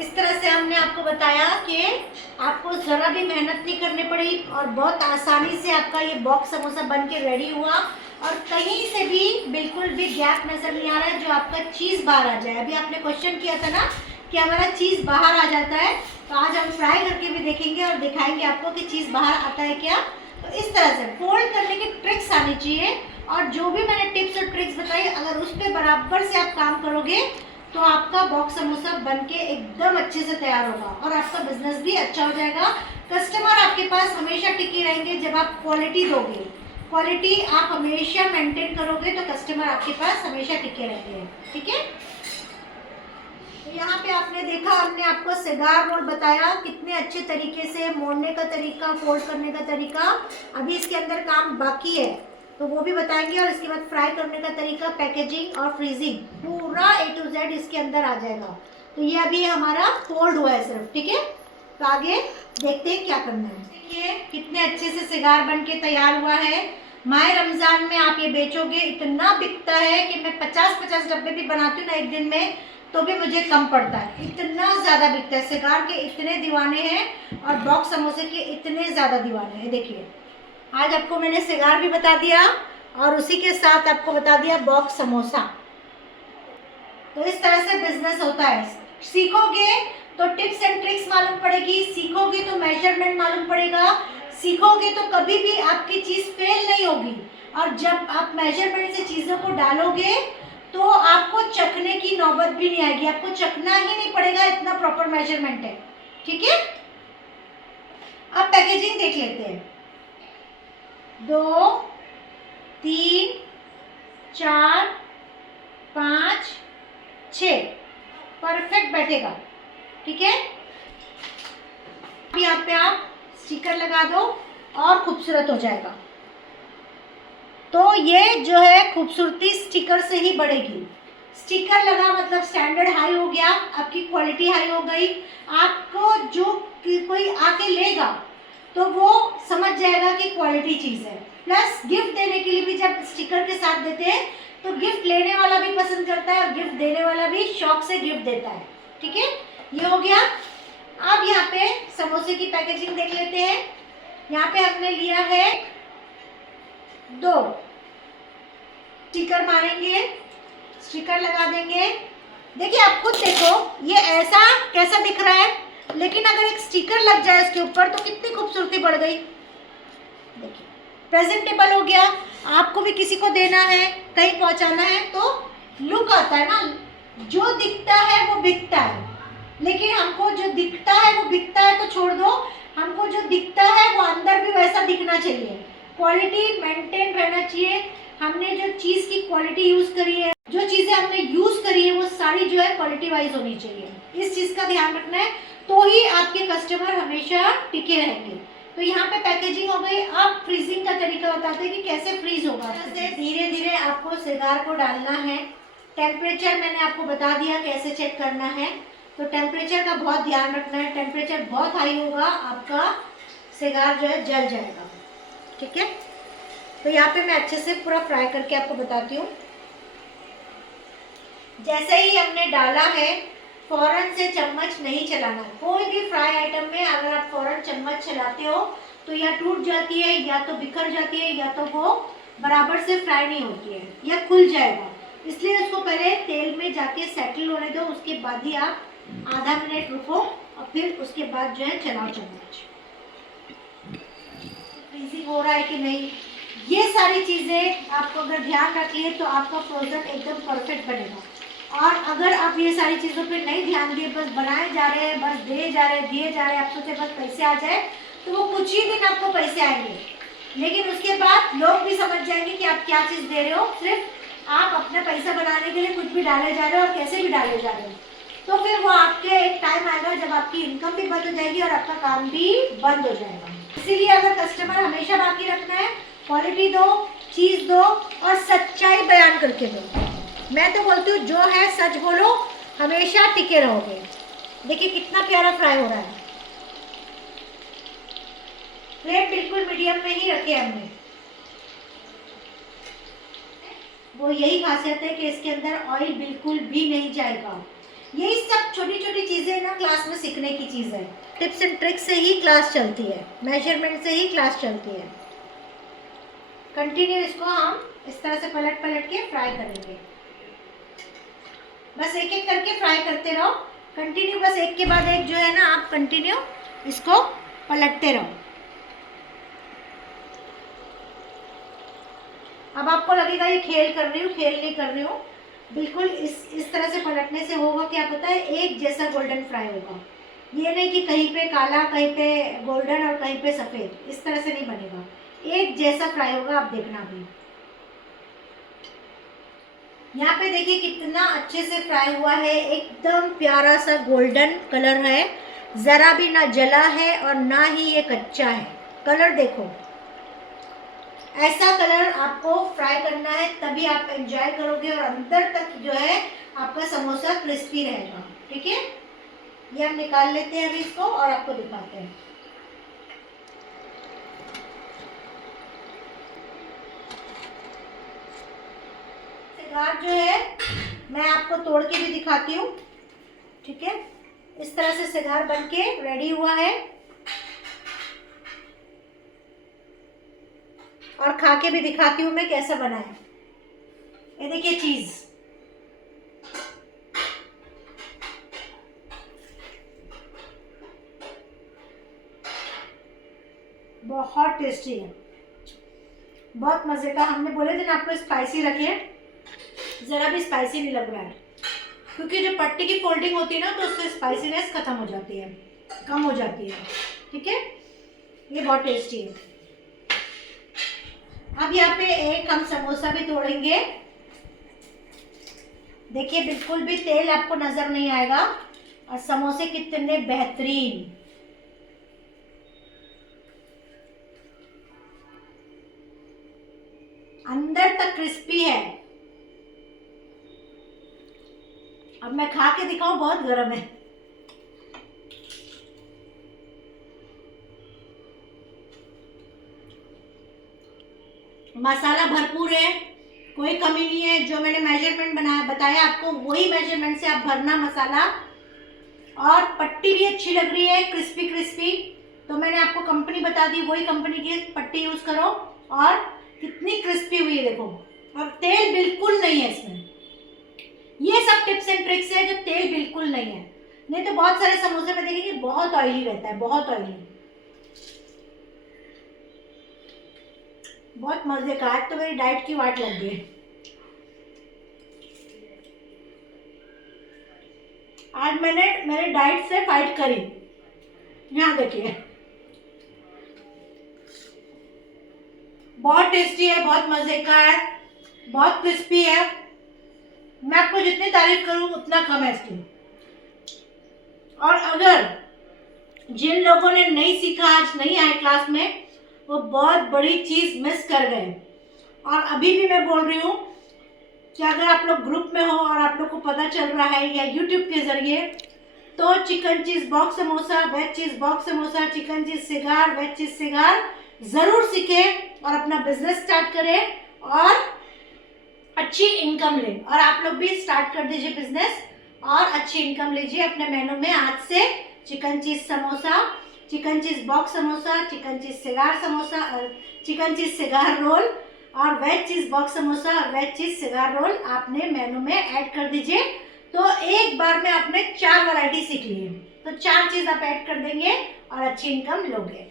इस तरह से हमने आपको बताया कि आपको ज़रा भी मेहनत नहीं करनी पड़ी और बहुत आसानी से आपका ये बॉक्स समोसा बन के रेडी हुआ और कहीं से भी बिल्कुल भी गैप नज़र नहीं आ रहा है जो आपका चीज़ बाहर आ जाए। अभी आपने क्वेश्चन किया था ना कि हमारा चीज़ बाहर आ जाता है, तो आज हम फ्राई करके भी देखेंगे और दिखाएंगे आपको कि चीज़ बाहर आता है क्या। तो इस तरह से फोल्ड करने की ट्रिक्स आनी चाहिए और जो भी मैंने टिप्स और ट्रिक्स बताई अगर उस पर बराबर से आप काम करोगे तो आपका बॉक्स समोसा बनके एकदम अच्छे से तैयार होगा और आपका बिजनेस भी अच्छा हो जाएगा। कस्टमर आपके पास हमेशा टिके रहेंगे जब आप क्वालिटी दोगे। क्वालिटी आप हमेशा मेंटेन करोगे तो कस्टमर आपके पास हमेशा टिके रहेंगे। ठीक है, तो यहाँ पे आपने देखा, हमने आपको सिगार रोल बताया कितने अच्छे तरीके से मोड़ने का तरीका, फोल्ड करने का तरीका। अभी इसके अंदर काम बाकी है तो वो भी बताएंगे और इसके बाद फ्राई करने का तरीका, पैकेजिंग और फ्रीजिंग पूरा A to Z इसके अंदर आ जाएगा। तो ये अभी हमारा फोल्ड हुआ है सिर्फ। ठीक है, तो आगे देखते हैं क्या करना है। देखिए कितने अच्छे से सिगार बन के तैयार हुआ है। माह रमज़ान में आप ये बेचोगे, इतना बिकता है कि मैं 50-50 डब्बे भी बनाती हूँ ना एक दिन में तो भी मुझे कम पड़ता है, इतना ज़्यादा बिकता है। सिगार के इतने दीवाने हैं और बॉक्स समोसे के इतने ज़्यादा दीवाने हैं। देखिए आज आपको मैंने सिगार भी बता दिया और उसी के साथ आपको बता दिया बॉक्स समोसा। तो इस तरह से बिजनेस होता है। सीखोगे तो टिप्स एंड ट्रिक्स मालूम पड़ेगी, सीखोगे तो मेजरमेंट मालूम पड़ेगा, सीखोगे तो कभी भी आपकी चीज़ फेल नहीं होगी। और जब आप मेजरमेंट से चीज़ों को डालोगे तो आपको चखने की नौबत भी नहीं आएगी, आपको चखना ही नहीं पड़ेगा, इतना प्रॉपर मेजरमेंट है। ठीक है, अब पैकेजिंग देख लेते हैं। 2 3 4 5 6 परफेक्ट बैठेगा। ठीक है, यहाँ पे आप स्टिकर लगा दो और खूबसूरत हो जाएगा। तो ये जो है खूबसूरती स्टिकर से ही बढ़ेगी। स्टिकर लगा मतलब स्टैंडर्ड हाई हो गया, आपकी क्वालिटी हाई हो गई। आपको जो कोई आके लेगा तो वो समझ जाएगा कि क्वालिटी चीज़ है। प्लस गिफ्ट देने के लिए भी जब स्टिकर के साथ देते हैं तो गिफ्ट लेने वाला भी पसंद करता है और गिफ्ट देने वाला भी शौक से गिफ्ट देता है। ठीक है, ये हो गया। अब यहाँ पे समोसे की पैकेजिंग देख लेते हैं। यहाँ पे हमने लिया है 2 स्टिकर, मारेंगे, स्टिकर लगा देंगे। देखिए आप खुद देखो ये ऐसा कैसा दिख रहा है, लेकिन अगर एक स्टिकर लग जाए इसके ऊपर तो कितनी खूबसूरती बढ़ गई। देखिए प्रेजेंटेबल हो गया। आपको भी किसी को देना है, कहीं पहुंचाना है तो लुक आता है ना, जो दिखता है वो बिकता है। लेकिन हमको जो दिखता है वो बिकता है तो छोड़ दो, हमको जो दिखता है वो अंदर भी वैसा दिखना चाहिए, क्वालिटी मेंटेन रहना चाहिए। हमने जो चीज़ की क्वालिटी यूज़ करी है, जो चीज़ें हमने यूज़ करी है वो सारी जो है क्वालिटी वाइज होनी चाहिए। इस चीज़ का ध्यान रखना है तो ही आपके कस्टमर हमेशा टिके रहेंगे। तो यहाँ पे पैकेजिंग हो गई। अब फ्रीजिंग का तरीका बताते हैं कि कैसे फ्रीज होगा। धीरे धीरे आपको सिगार को डालना है। टेम्परेचर मैंने आपको बता दिया कैसे चेक करना है, तो टेम्परेचर का बहुत ध्यान रखना है। टेम्परेचर बहुत हाई होगा आपका सिगार जो है जल जाएगा। ठीक है, तो यहाँ पे मैं अच्छे से पूरा फ्राई करके आपको बताती हूँ। जैसे ही हमने डाला है फौरन से चम्मच नहीं चलाना। कोई भी फ्राई आइटम में अगर आप फौरन चम्मच चलाते हो तो या टूट जाती है, या तो बिखर जाती है, या तो वो बराबर से फ्राई नहीं होती है, या खुल जाएगा। इसलिए उसको पहले तेल में जाके सेटल होने दो, उसके बाद ही आप आधा मिनट रुको और फिर उसके बाद जो है चलाओ चम्मच। फ्रीजिंग हो रहा है कि नहीं, ये सारी चीज़ें आपको अगर ध्यान रख लिए तो आपका फ्रोजन एकदम परफेक्ट बनेगा। और अगर आप ये सारी चीज़ों पे नहीं ध्यान दिए, बस बनाए जा रहे हैं, बस दिए जा रहे हैं, आप सोचे बस पैसे आ जाए, तो वो कुछ ही दिन आपको पैसे आएंगे, लेकिन उसके बाद लोग भी समझ जाएंगे कि आप क्या चीज़ दे रहे हो। सिर्फ आप अपना पैसा बनाने के लिए कुछ भी डाले जा रहे हो और कैसे भी डाले जा रहे हो, तो फिर वो आपके एक टाइम आएगा जब आपकी इनकम भी बंद हो जाएगी और आपका काम भी बंद हो जाएगा। इसीलिए अगर कस्टमर हमेशा बाकी रखना है, क्वालिटी दो, चीज़ दो और सच्चाई बयान करके दो। मैं तो बोलती हूँ जो है सच बोलो, हमेशा टिके रहोगे। देखिए कितना प्यारा फ्राई हो रहा है। फ्लेम बिल्कुल मीडियम में ही रखे हमने। वो यही खासियत है कि इसके अंदर ऑयल बिल्कुल भी नहीं जाएगा। यही सब बहुत छोटी छोटी चीज़ें ना क्लास में सीखने की चीज़ है। टिप्स एंड ट्रिक्स से ही क्लास चलती है, मेजरमेंट से ही क्लास चलती है। कंटिन्यू इसको हम इस तरह से पलट पलट के फ्राई करेंगे। बस एक एक करके फ्राई करते रहो कंटिन्यू, बस एक के बाद एक जो है ना आप कंटिन्यू इसको पलटते रहो। अब आपको लगेगा ये खेल कर रही हूँ, खेल नहीं कर रही हूँ। बिल्कुल इस तरह से पलटने से होगा क्या पता है, एक जैसा गोल्डन फ्राई होगा। ये नहीं कि कहीं पे काला कहीं पे गोल्डन और कहीं पे सफ़ेद, इस तरह से नहीं बनेगा, एक जैसा फ्राई होगा। आप देखना भी यहाँ पे देखिए कितना अच्छे से फ्राई हुआ है, एकदम प्यारा सा गोल्डन कलर है, ज़रा भी ना जला है और ना ही ये कच्चा है। कलर देखो, ऐसा कलर आपको फ्राई करना है, तभी आप एंजॉय करोगे और अंदर तक जो है आपका समोसा क्रिस्पी रहेगा। ठीक है, ये हम निकाल लेते हैं अभी इसको और आपको दिखाते हैं। सिगार जो है मैं आपको तोड़ के भी दिखाती हूँ। ठीक है, इस तरह से सिगार बनके रेडी हुआ है और खा के भी दिखाती हूँ मैं कैसा बना है। ये देखिए चीज़, बहुत टेस्टी है, बहुत मज़े का। हमने बोले थे ना आपको स्पाइसी रखिए, ज़रा भी स्पाइसी नहीं लग रहा है, क्योंकि जो पट्टी की फोल्डिंग होती है ना तो उससे स्पाइसीनेस ख़त्म हो जाती है, कम हो जाती है। ठीक है, ये बहुत टेस्टी है। अब यहाँ पे एक हम समोसा भी तोड़ेंगे। देखिए बिल्कुल भी तेल आपको नज़र नहीं आएगा और समोसे कितने बेहतरीन, अंदर तक क्रिस्पी है। अब मैं खा के दिखाऊं, बहुत गर्म है। मसाला भरपूर है, कोई कमी नहीं है। जो मैंने मेजरमेंट बताया आपको, वही मेजरमेंट से आप भरना मसाला। और पट्टी भी अच्छी लग रही है, क्रिस्पी क्रिस्पी। तो मैंने आपको कंपनी बता दी, वही कंपनी की पट्टी यूज़ करो। और कितनी क्रिस्पी हुई है देखो, और तेल बिल्कुल नहीं है इसमें। ये सब टिप्स एंड ट्रिक्स है जो तेल बिल्कुल नहीं है, नहीं तो बहुत सारे समोसे में देखेंगे बहुत ऑयली रहता है, बहुत ऑयली। बहुत मजे का। आज तो मेरी डाइट की वाट लग गई। आज मैंने मेरे डाइट से फाइट करी। यहाँ देखिए, बहुत टेस्टी है, बहुत मजे का है, बहुत क्रिस्पी है। मैं आपको जितनी तारीफ करूँ उतना कम है इसकी। और अगर जिन लोगों ने नहीं सीखा, आज नहीं आए क्लास में, वो बहुत बड़ी चीज़ मिस कर गए। और अभी भी मैं बोल रही हूँ कि अगर आप लोग ग्रुप में हो और आप लोग को पता चल रहा है या यूट्यूब के ज़रिए, तो chicken cheese box samosa, veg cheese box samosa, chicken cheese cigar, veg cheese cigar ज़रूर सीखें और अपना बिजनेस स्टार्ट करें और अच्छी इनकम लें। और आप लोग भी स्टार्ट कर दीजिए बिजनेस और अच्छी इनकम लीजिए। अपने मेनू में आज से चिकन चीज़ samosa, chicken cheese box samosa, chicken cheese cigar samosa और चिकन चीज़ सिगार रोल और वेज चीज़ बॉक्स समोसा और वेज चीज़ सिगार रोल आपने मेनू में ऐड कर दीजिए। तो एक बार में आपने 4 वैरायटी सीख ली है, तो 4 चीज़ आप ऐड कर देंगे और अच्छी इनकम लोगे।